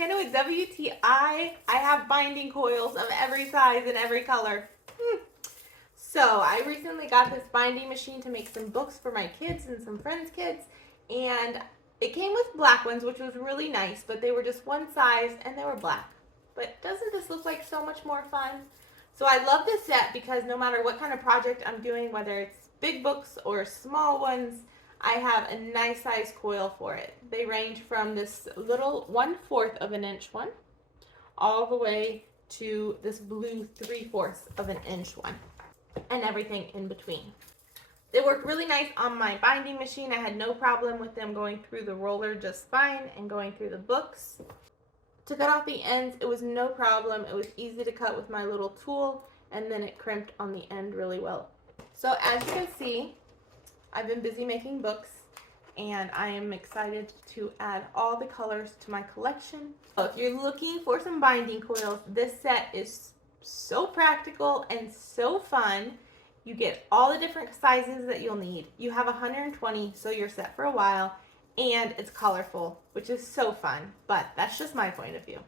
Hannah with WTI. I have binding coils of every size and every color. So I recently got this binding machine to make some books for my kids and some friends' kids, and it came with black ones, which was really nice, but they were just one size and they were black. But doesn't this look like so much more fun? So I love this set because no matter what kind of project I'm doing, whether it's big books or small ones, I have a nice size coil for it. They range from this little 1/4 of an inch one all the way to this blue 3/4 of an inch one and everything in between. They work really nice on my binding machine. I had no problem with them going through the roller just fine and going through the books. To cut off the ends, it was no problem. It was easy to cut with my little tool, and then it crimped on the end really well. So as you can see, I've been busy making books, and I am excited to add all the colors to my collection. So if you're looking for some binding coils, this set is so practical and so fun. You get all the different sizes that you'll need. You have 120, so you're set for a while, and it's colorful, which is so fun, but that's just my point of view.